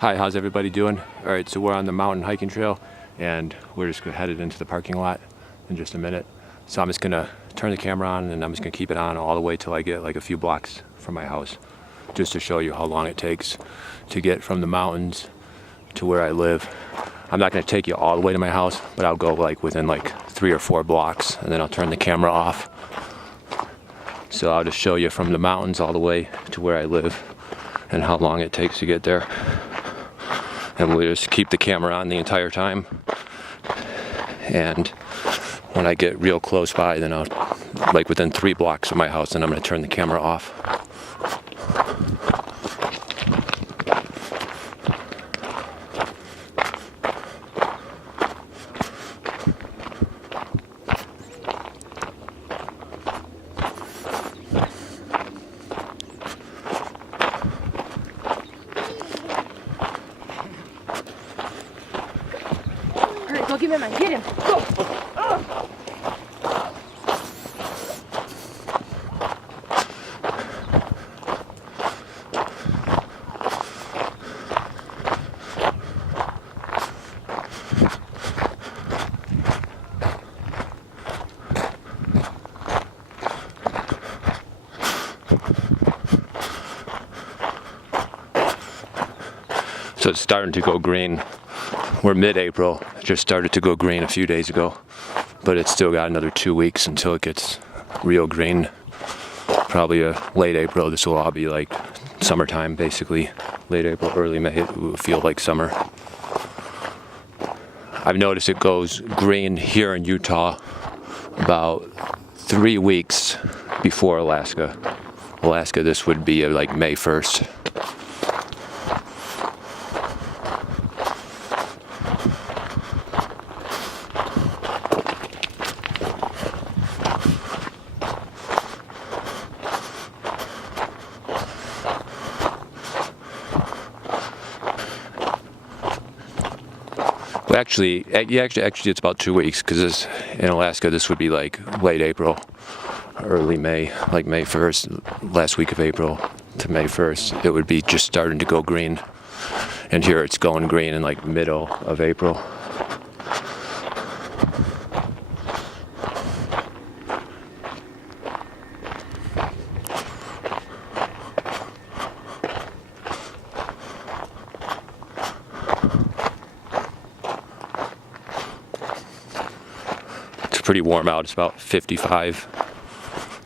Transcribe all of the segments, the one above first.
Hi, how's everybody doing? All right, so we're on the mountain hiking trail and we're just headed into the parking lot in just a minute. So I'm just gonna turn the camera on and I'm just gonna keep it on all the way till I get like a few blocks from my house, just to show you how long it takes to get from the mountains to where I live. I'm not gonna take you all the way to my house, but I'll go like within like 3 or 4 blocks and then I'll turn the camera off. So I'll just show you from the mountains all the way to where I live and how long it takes to get there. And we'll just keep the camera on the entire time. And when I get real close by, then I'll, like within 3 blocks of my house, then I'm gonna turn the camera off. Go give him a man. Get him. Go. So it's starting to go green. We're mid-April, it just started to go green a few days ago, but it's still got another 2 weeks until it gets real green. Probably late April, this will all be like summertime basically. Late April, early May, it will feel like summer. I've noticed it goes green here in Utah about 3 weeks before Alaska. Alaska, this would be like May 1st. Actually, it's about 2 weeks, because in Alaska, this would be like late April, early May, like May 1st, last week of April to May 1st. It would be just starting to go green. And here it's going green in like middle of April. Pretty warm out, it's about 55,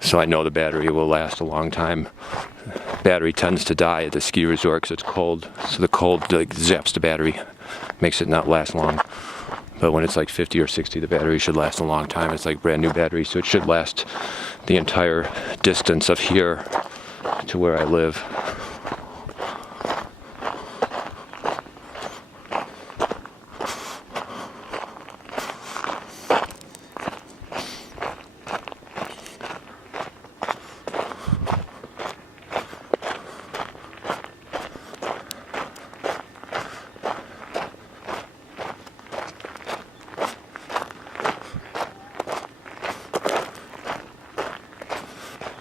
so I know the battery will last a long time. Battery tends to die at the ski resort because it's cold, so the cold like zaps the battery, makes it not last long. But when it's like 50 or 60, the battery should last a long time. It's like brand new battery, so it should last the entire distance of here to where I live.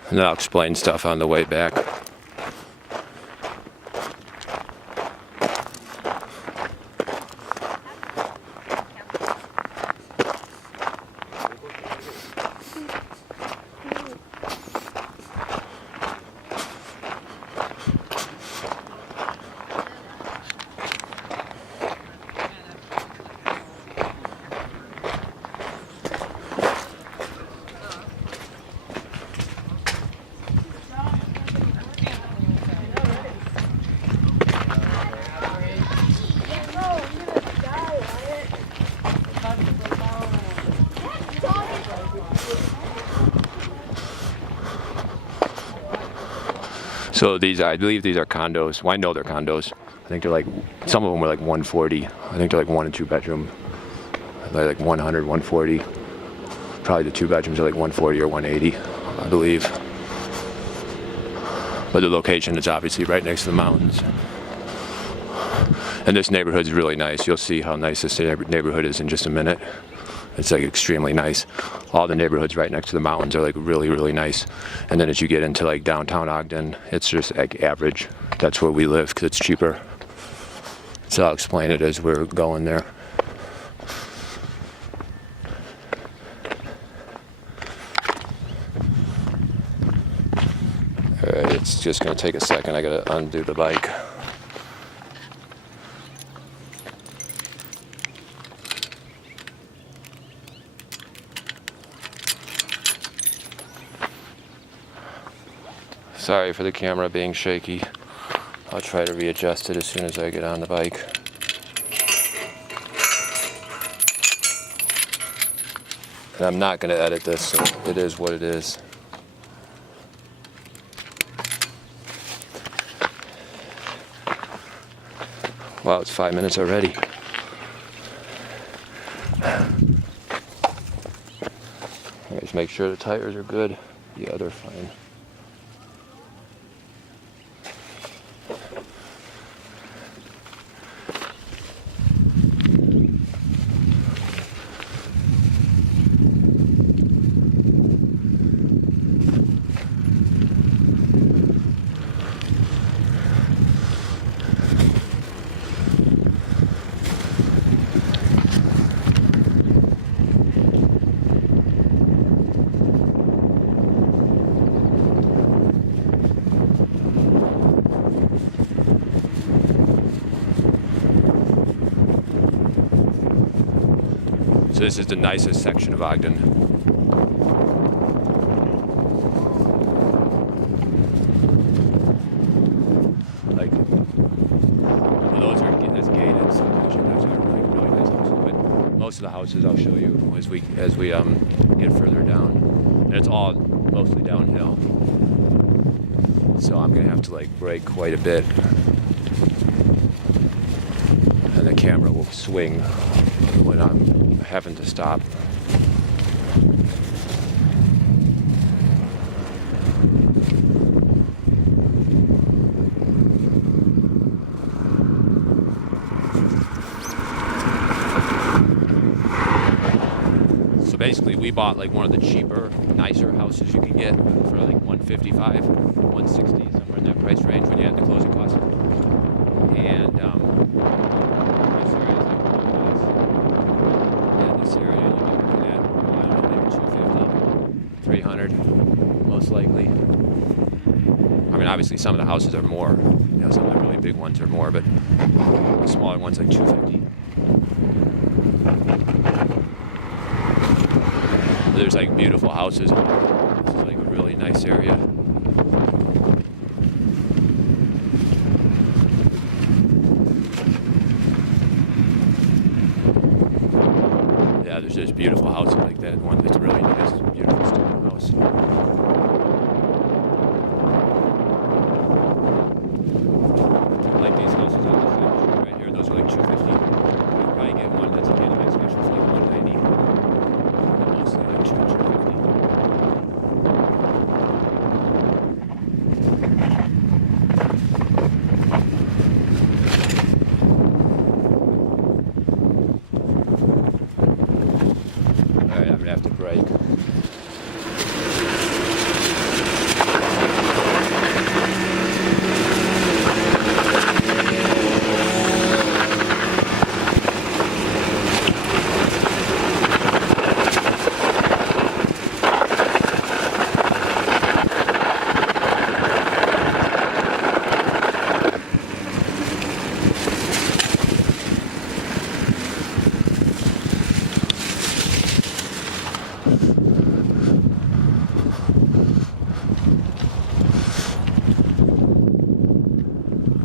And I'll explain stuff on the way back. So these, I believe these are condos. Well, I know they're condos. I think they're like, some of them are like 140. I think they're like 1 and 2 bedroom. They're like 100, 140. Probably the 2 bedrooms are like 140 or 180, I believe. But the location is obviously right next to the mountains. And this neighborhood is really nice. You'll see how nice this neighborhood is in just a minute. It's like extremely nice. All the neighborhoods right next to the mountains are like really, really nice. And then as you get into like downtown Ogden, it's just like average. That's where we live because it's cheaper. So I'll explain it as we're going there. Alright, it's just going to take a second. I got to undo the bike. Sorry for the camera being shaky. I'll try to readjust it as soon as I get on the bike. And I'm not going to edit this, so it is what it is. Wow, it's 5 minutes already. Just make sure the tires are good. Yeah, they're fine. So this is the nicest section of Ogden. Like, well, those are that's gated, so those are really nice houses. But most of the houses I'll show you as we get further down, and it's all mostly downhill. So I'm gonna have to like brake quite a bit, and the camera will swing when I'm having to stop. So basically we bought like one of the cheaper, nicer houses you can get for like $155, $160, somewhere in that price range when you add the closing costs. And this area you'd be looking at, I don't know, maybe 250, 300, most likely. I mean, obviously some of the houses are more, you know, some of the really big ones are more, but the smaller ones like 250. There's like beautiful houses. This is like a really nice area. Yeah, there's just beautiful houses like that. One that's really nice, beautiful stone house. Like these houses on this side right here, those are like 250. You probably get one that's a Canaanite special for like 190. Mostly like 250. Alright, I'm gonna have to brake.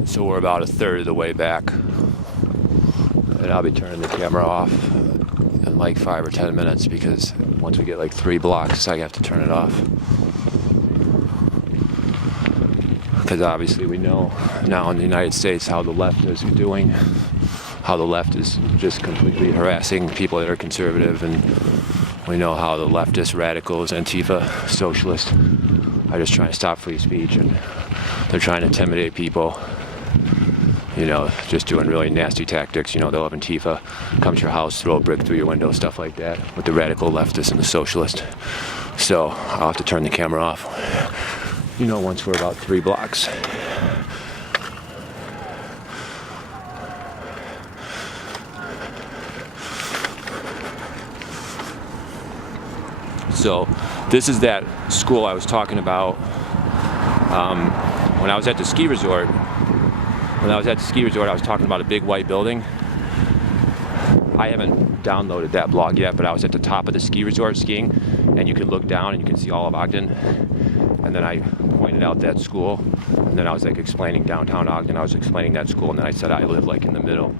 So we're about a third of the way back, and I'll be turning the camera off in like 5 or 10 minutes because once we get like 3 blocks, I have to turn it off. Because obviously we know now in the United States how the left is doing, how the left is just completely harassing people that are conservative, and we know how the leftist radicals, Antifa, socialists, are just trying to stop free speech, and they're trying to intimidate people. You know, just doing really nasty tactics. You know, they'll have Antifa come to your house, throw a brick through your window, stuff like that, with the radical leftists and the socialists. So I'll have to turn the camera off, you know, once we're about 3 blocks. So this is that school I was talking about when I was at the ski resort. When I was at the ski resort, I was talking about a big white building. I haven't downloaded that blog yet, but I was at the top of the ski resort skiing, and you can look down and you can see all of Ogden. And then I pointed out that school, and then I was like explaining downtown Ogden. I was explaining that school, and then I said I live like in the middle.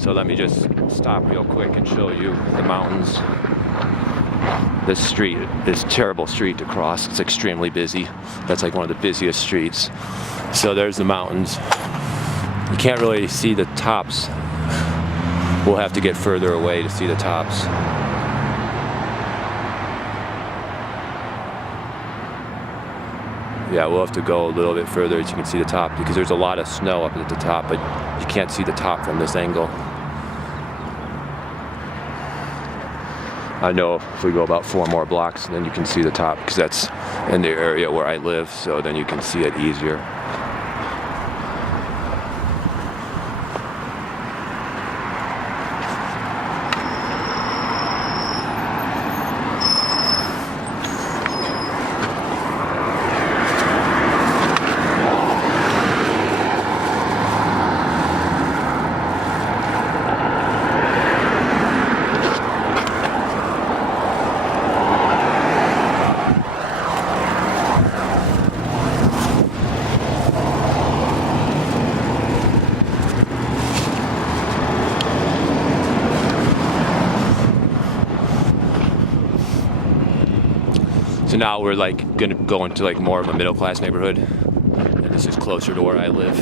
So let me just stop real quick and show you the mountains. This street, this terrible street to cross, it's extremely busy. That's like one of the busiest streets. So there's the mountains. You can't really see the tops. We'll have to get further away to see the tops. Yeah, we'll have to go a little bit further so you can see the top, because there's a lot of snow up at the top, but you can't see the top from this angle. I know if we go about 4 more blocks, then you can see the top, because that's in the area where I live, so then you can see it easier. So now we're like gonna go into like more of a middle class neighborhood, and this is closer to where I live.